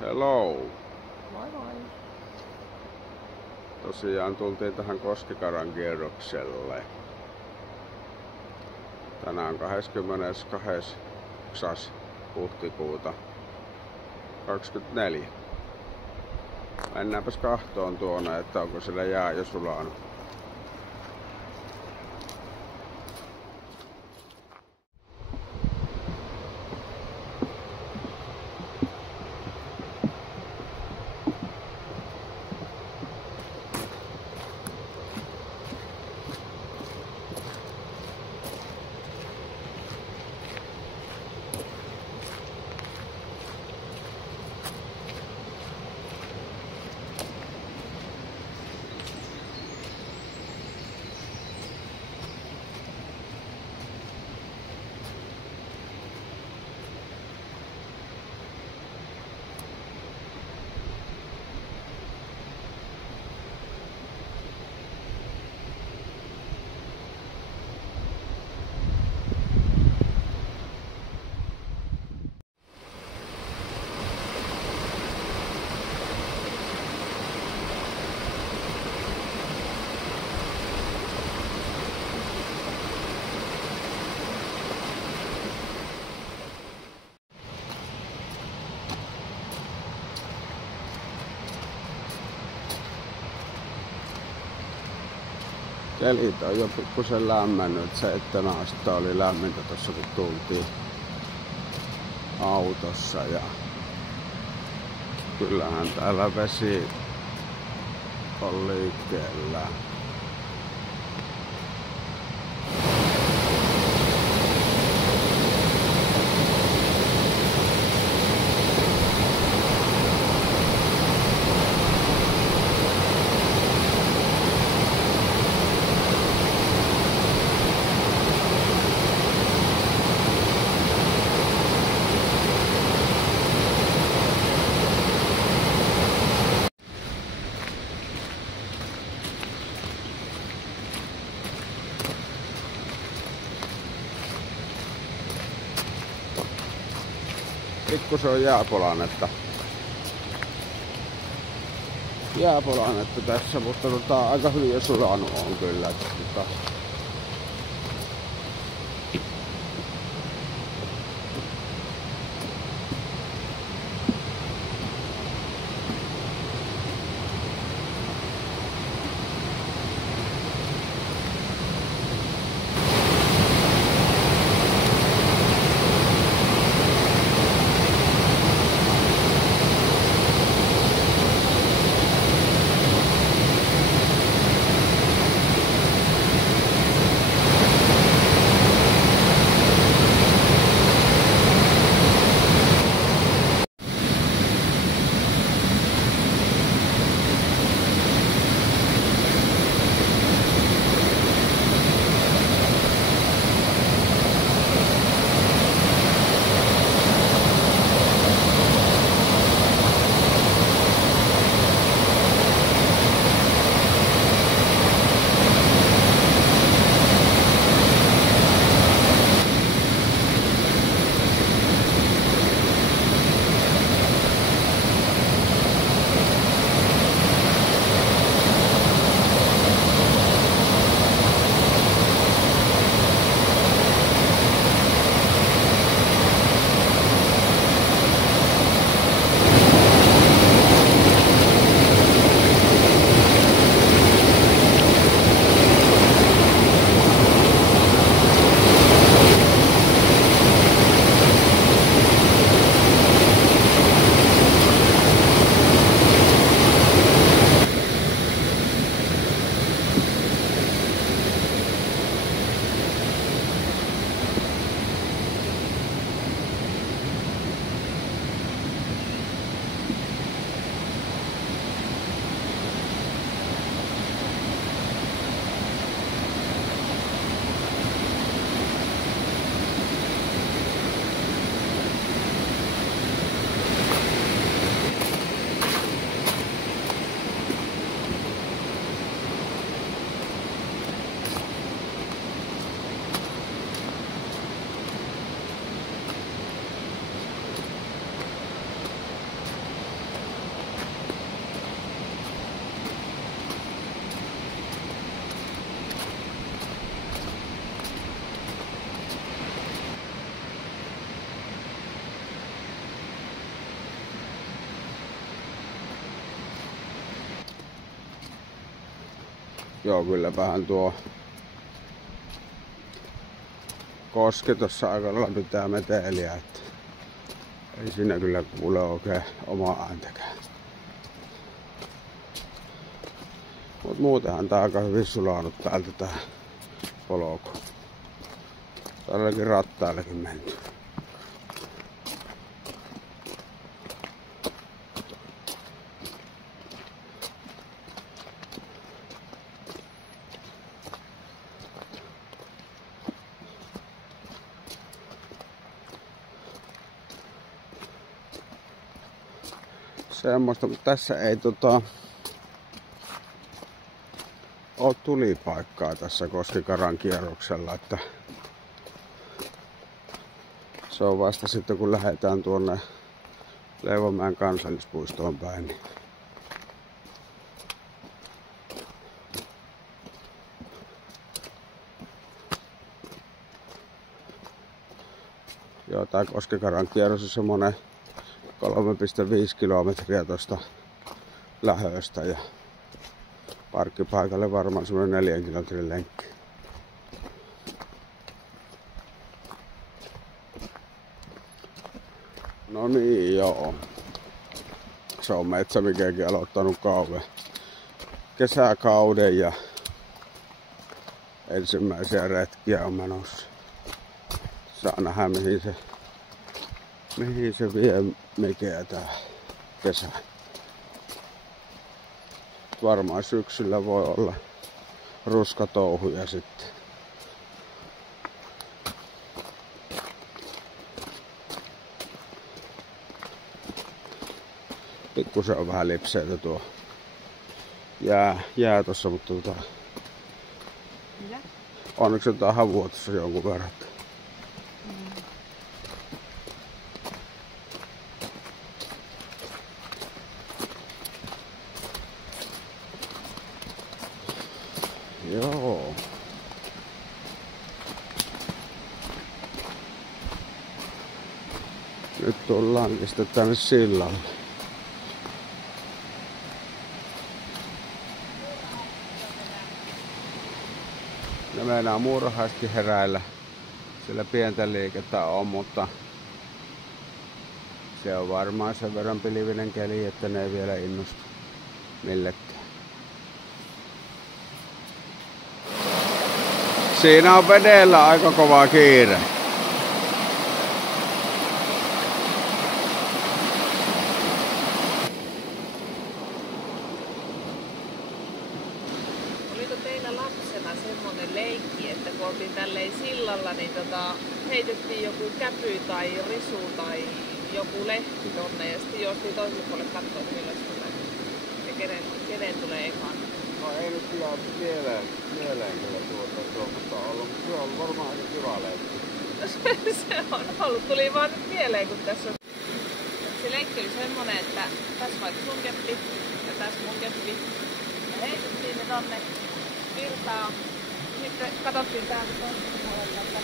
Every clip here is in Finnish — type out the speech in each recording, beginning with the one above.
Hello! Moi moi! Tosiaan tultiin tähän Koskikaran kierrokselle. Tänään 28. huhtikuuta 24. Mennäänpäs kahtoon tuonne, että onko siellä jää jo sulanut. Kelit on jo pikkusen lämmennyt. 7 astetta oli lämmintä tossa kun tultiin autossa ja kyllähän täällä vesi on liikkeellä. Pikkusen on jääpolannetta tässä, mutta aika hyvin sulanut on kyllä. Joo, kylläpähän tuo koske tossa aika lailla pitää meteliä, että ei siinä kyllä kuule oikein omaa ääntäkään. Mut muutenhan tää aika hyvin sulanut täältä tää polku. Tälläkin rattaillekin menty. Semmoista, mutta tässä ei ole tulipaikkaa tässä Koskikaran kierroksella, että se on vasta sitten kun lähdetään tuonne Leivonmäen kansallispuistoon päin. Niin joo, tää Koskikaran kierros on semmonen 3,5 kilometriä tuosta lähöstä ja parkkipaikalle varmaan semmonen 4 kilometrin lenkki. No niin, joo. Se on Metsämikekin aloittanut kesäkauden ja ensimmäisiä retkiä on menossa. Saa nähdä mihin se vie Mikeä tää kesä. Varmaan syksyllä voi olla ruskatouhuja sitten. Pikkusen on vähän lipseitä tuo jää tossa, mutta onneksi jotain havua tossa jonkun verran. Joo. Nyt tullaankin sitten tänne sillalle. Ne meinaa muurahaisesti heräillä. Siellä pientä liikettä on, mutta se on varmaan sen verran pilvinen keli, että ne ei vielä innostu millekään. Siinä on vedellä aika kova kiire. Oliko teillä lapsena semmonen leikki, että kun oltiin tälleen sillalla, niin heitettiin joku käpy tai risu tai joku lehti tonne ja sitten juostiin toiselle puolelle katsoa, milloin se tulee. Ja kenen tulee ekaan. No ei nyt kyllä mieleen kyllä tuo, mutta se on varmaan aika kiva leikki. Se on ollut. Tuli vaan nyt mieleen, kun tässä on. Se leikki oli semmonen, että tässä vaikka sun keppi ja tässä mun keppi. Ja heitettiin ne tonne virtaan. Sitten katsottiin täältä toisesta puolelta.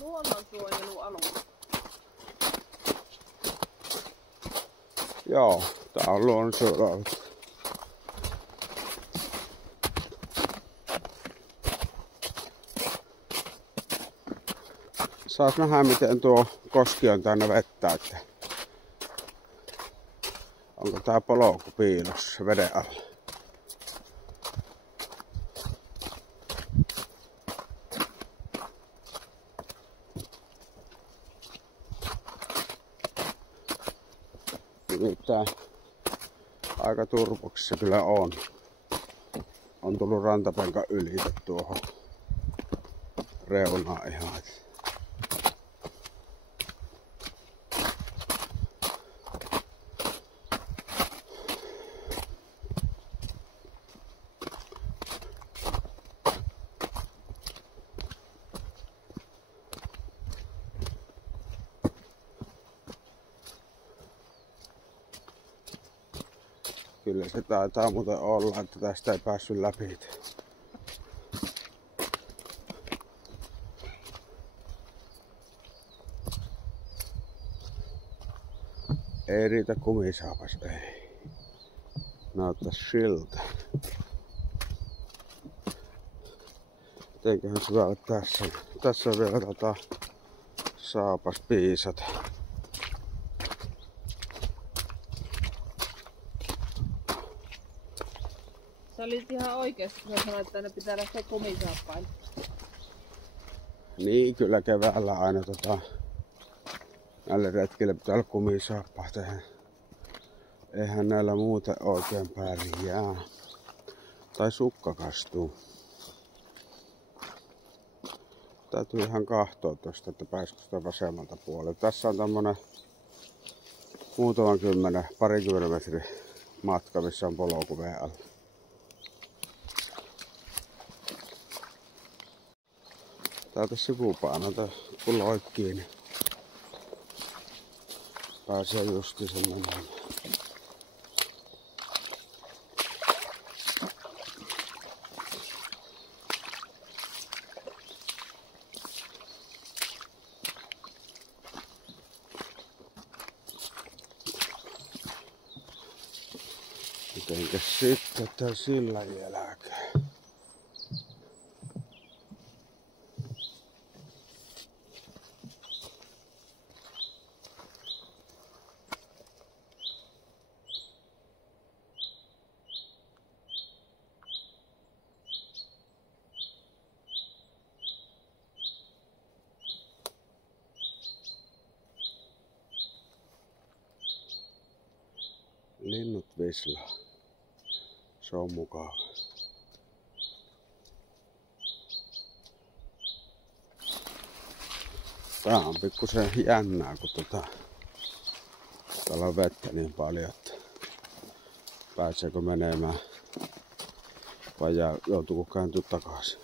Luonnonsuojelualue. Joo, tää on luonnonsuojelualue. Saas nähdä miten tuo koski on tänne vettä, että onko tää polku piilossa veden alla. Nyt tää aika turpoksissa kyllä on. On tullut rantapenkan ylite tuohon reunaan ihan. Kyllä se taitaa muuten olla, että tästä ei päässyt läpi. Ei riitä kumisaapas, ei. Näyttää siltä. Eiköhän se vielä tässä. Tässä on vielä saapaspiisat. Sä olit ihan oikeesti, kun sanoit, että ne pitää lähteä kumisaappaille. Niin, kyllä keväällä aina näille retkille pitää olla kumisaappaat. Eihän näillä muuten oikein pärjää. Tai sukka kastuu. Täytyy ihan katsoa tosta, että pääsikö sitä vasemmalta puolelta. Tässä on tämmönen parikymmenen metrin matka, missä on polkuveen alla. Täältä sivupainolta kun loikkii, niin pääsee justi semmoinen. Mitenkäs sitten tää sillan jälkeen? Linnut vislaa. Se on mukava. Tää on pikkusen jännää, kun täällä on vettä niin paljon, että pääseekö menemään vai joutuuko kääntyä takaisin.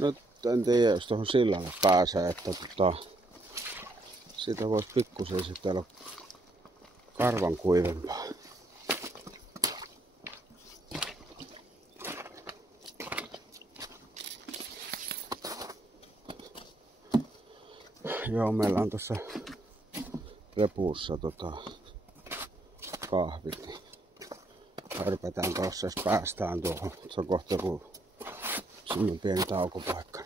Nyt en tiedä, jos tuohon sillalle pääsee, että siitä voisi pikkusen sitten olla karvan kuivempaa. Joo, meillä on tässä repussa kahvit. Niin hörpätään tossa, jos päästään tuohon. Se on kohta joku semmoinen pieni taukopaikka.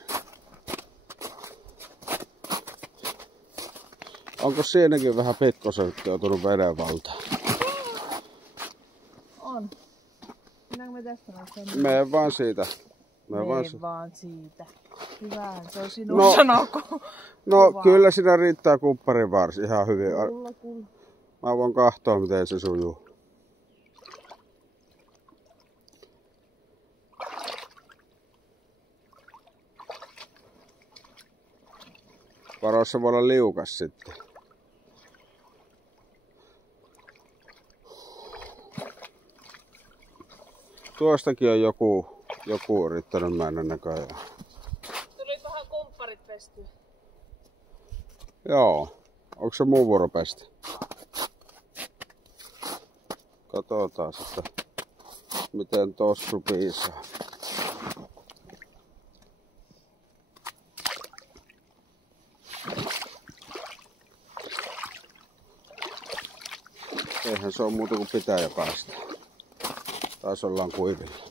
Onko siinäkin vähän pikkusen joutunut veden valtaan? On. Mennäänkö me tästä noustaan? Mene vaan siitä. Mene vaan siitä. Hyvähän se on sinun sanoko. No kyllä siinä riittää kumpparin varsi ihan hyvin. Kyllä. Mä voin katsoa miten se sujuu. Varoissa voi olla liukas sitten. Tuostakin on joku yrittänyt mennä näköjään. Tulikohan kumpparit pestyä? Joo. Onko se muu vuoro pestä? Katsotaan sitten, miten tossu piisaa. Eihän se ole muuta kuin pitää jo päästä. Taas ollaan kuivilla.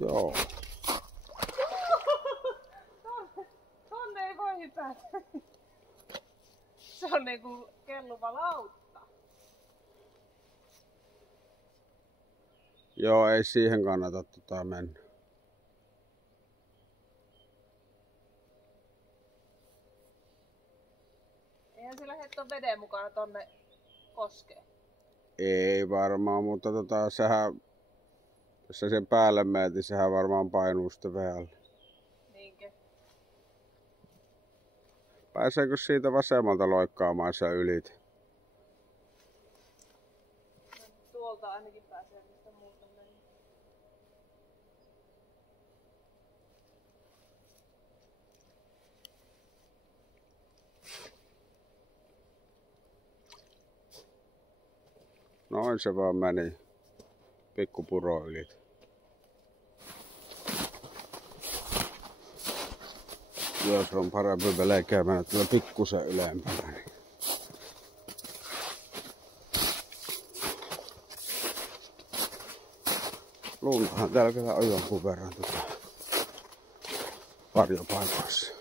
Joo. Tonne ei voi hypätä. Se on niinku kelluva lautta. Joo, ei siihen kannata mennä. Eihän se lähde ton veden mukana tonne koskeen. Ei varmaan, mutta sehän Jos sä sen päälle menet, niin sehän varmaan painuu sitten vealle. Niinkö? Pääseekö siitä vasemmalta loikkaamaan sä ylit? No, tuolta ainakin pääsee, mistä muuta meni. Noin se vaan meni. Pikku puro yli. Jos on parempi melkein mennä tuolla pikkusen ylempänä. Niin. Luntahan täällä kyllä on jonkun verran varjopaikoissa.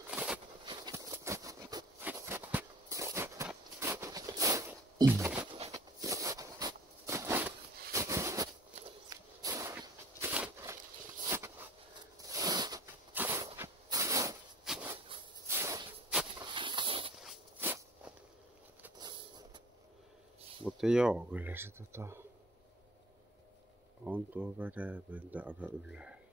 Mutta joo, kyllä se on tuo vedenpinta aika ylhäällä.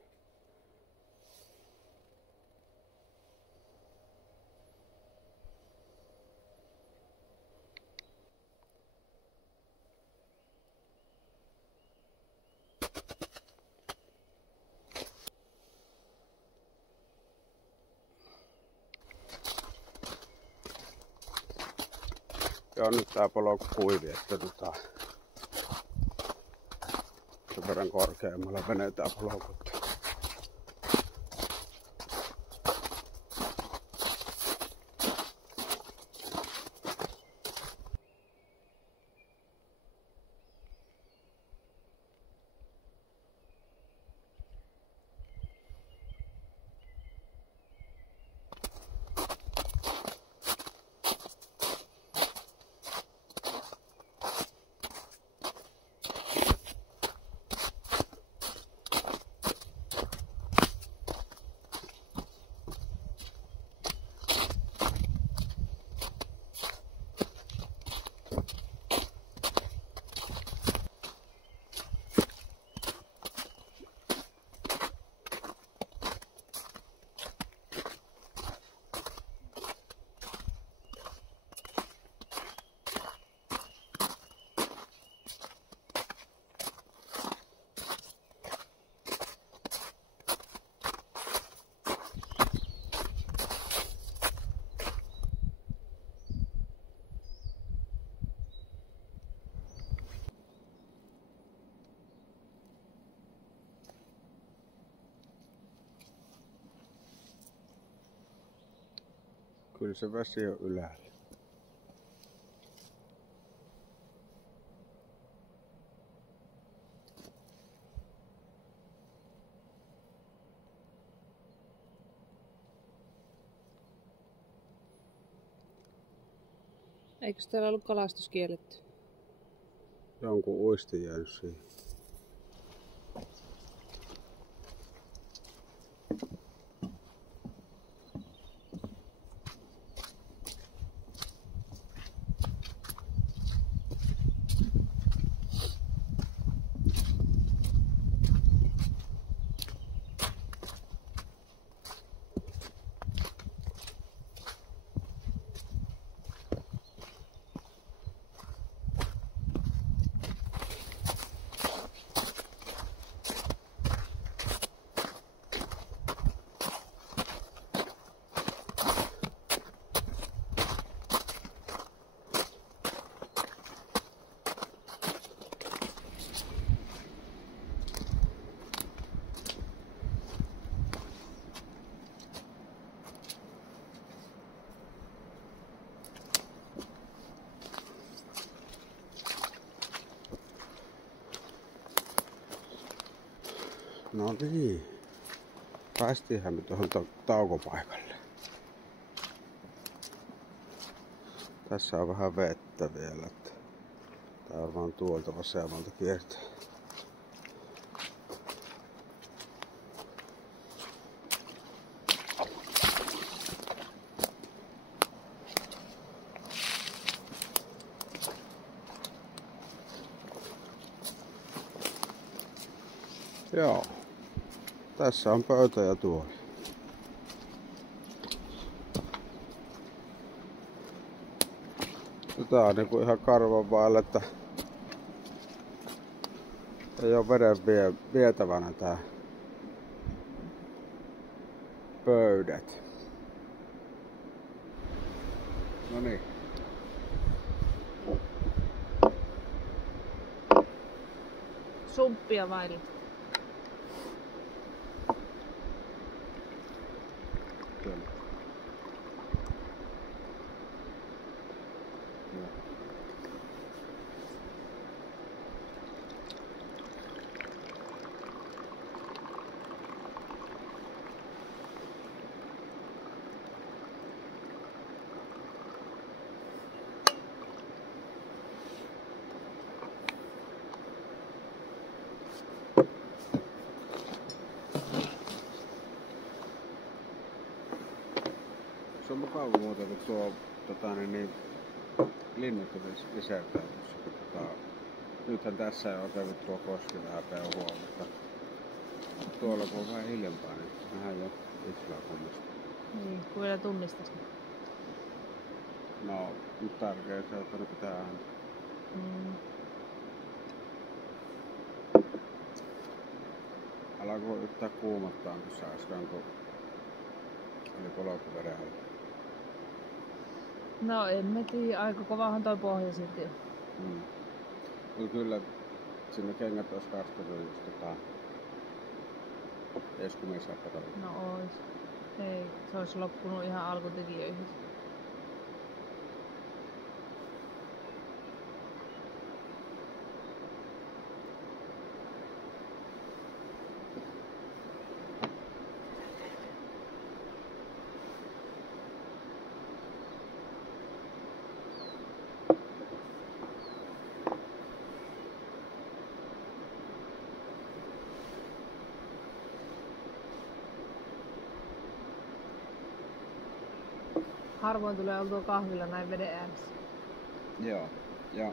Joo, nyt tää polo kuivi, että sen verran korkeammalla venetään polokutta. Kyllä se vesi on ylhäällä. Eikö täällä ollut kalastus kielletty? Jonkun uistin jäänyt siihen. No niin. Päästiinhän me tuohon taukopaikalle. Tässä on vähän vettä vielä. Tää on varmaan tuolta vasemmalta kiertää. Joo. Tässä on pöytä ja tuoli. Tää on niinku ihan karvan vailla, että ei oo veden vietävänä tää pöydät. No niin. Sumppia vailla. Kyllä. Se on mukava muuten, kun tuo linnut lisäytää tuossa. Nythän tässä ei oikein tuo koski vähän peuhua, mutta tuolla kun on vähän hiljempaa, niin vähän jo itselää kummista. Niin, kun vielä tunnistas. No, nyt tärkeää se, että ne pitää ääntä. Alkoi yhtään kuumattaa tuossa äsken, kun oli polkuvereellä. No en mä tiedä, aika kovahan toi pohja silti on. Kyllä sinne kengät olisi kastunut just eskumisapparalla. No ois. Ei, se olisi loppunut ihan alkutekijöihin. Harvoin tulee oltua kahvilla näin veden ääressä. Joo, ja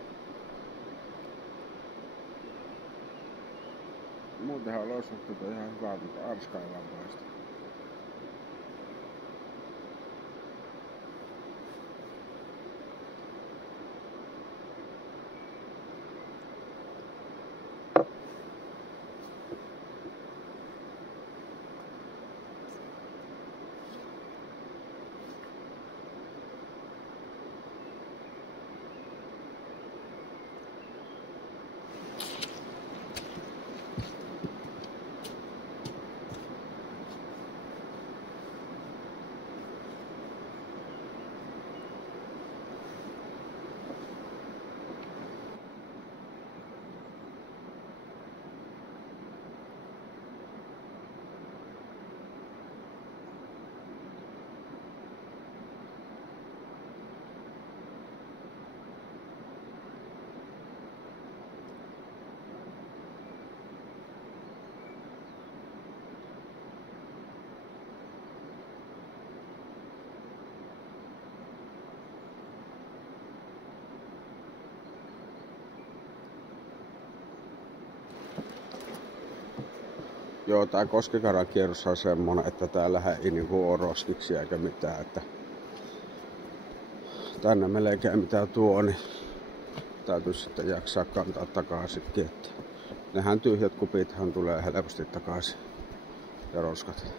muutenhan olosuhteet on ihan hyvä, mutta arskaillaan paista. Joo, tää Koskikaran kierros on semmonen, että täällähän ei niinku oo roskiksi eikä mitään, että tänne melkein mitä tuo, niin täytyy sitten jaksaa kantaa takaisinkin, että nehän tyhjät kupithan tulee helposti takaisin ja roskat.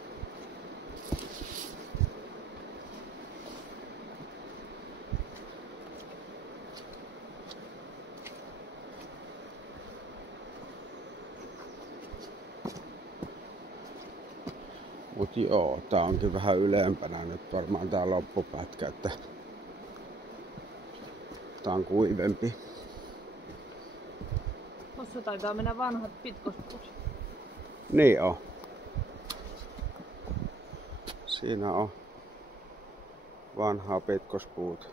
Mut joo, tää onkin vähän ylempänä nyt varmaan tää loppupätkä, että tää on kuivempi. Tossa taitaa mennä vanhat pitkospuut. Niin on. Siinä on vanhaa pitkospuuta.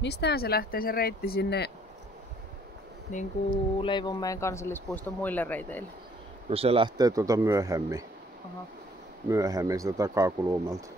Mistähän se lähtee se reitti sinne niin kuin Leivonmäen kansallispuiston muille reiteille? No se lähtee tuolta myöhemmin. Aha. Myöhemmin sitä takakulmalta.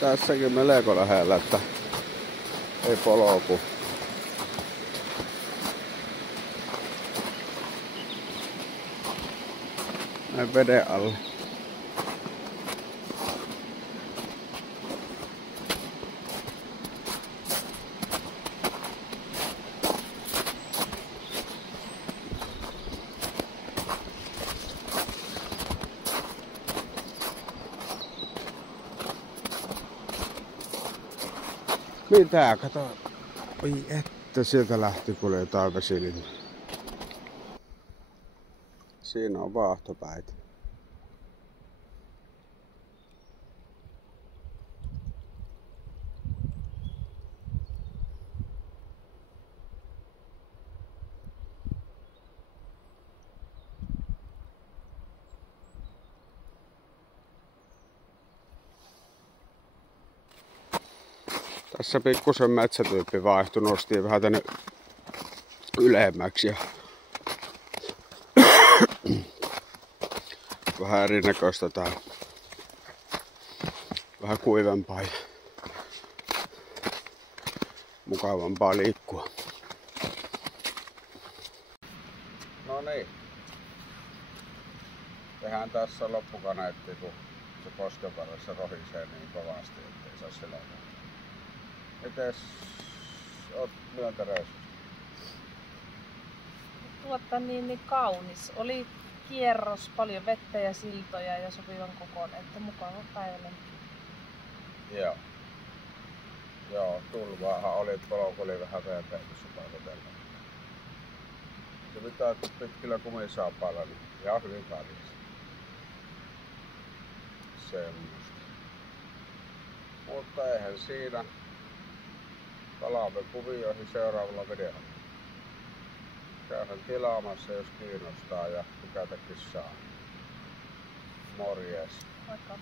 Tässäkin melko lähellä, että ei polku. Näin veden alle. Mitä? Kato. Oi että sieltä lähti kuule jotain vesilinjaa. Siinä on vaahtopäitä. Tässä pikkusen metsätyyppi vaihtui, nosti vähän tänne ylemmäksi ja vähän erinäköistä tää. Vähän kuivempaa ja mukavampaa liikkua. No niin. Tehdään tässä loppukaneetti, kun se kosken varressa rohisee niin kovasti, ettei saa selää. Mites oot myöntäreissusta? Niin kaunis. Oli kierros, paljon vettä ja siltoja ja sopivan kokoinen, että mukava päivä. Joo, tulvaahan oli, polku oli vähän veepeitussa paikotella. Se pitää pitkillä kumisaapailla, niin ihan hyvin pärjäs. Semmosta. Mutta eihän siinä. Palaamme kuvioihin seuraavalla videolla. Käydään tilaamassa, jos kiinnostaa ja tykätäkin saa. Morjes. Moikka.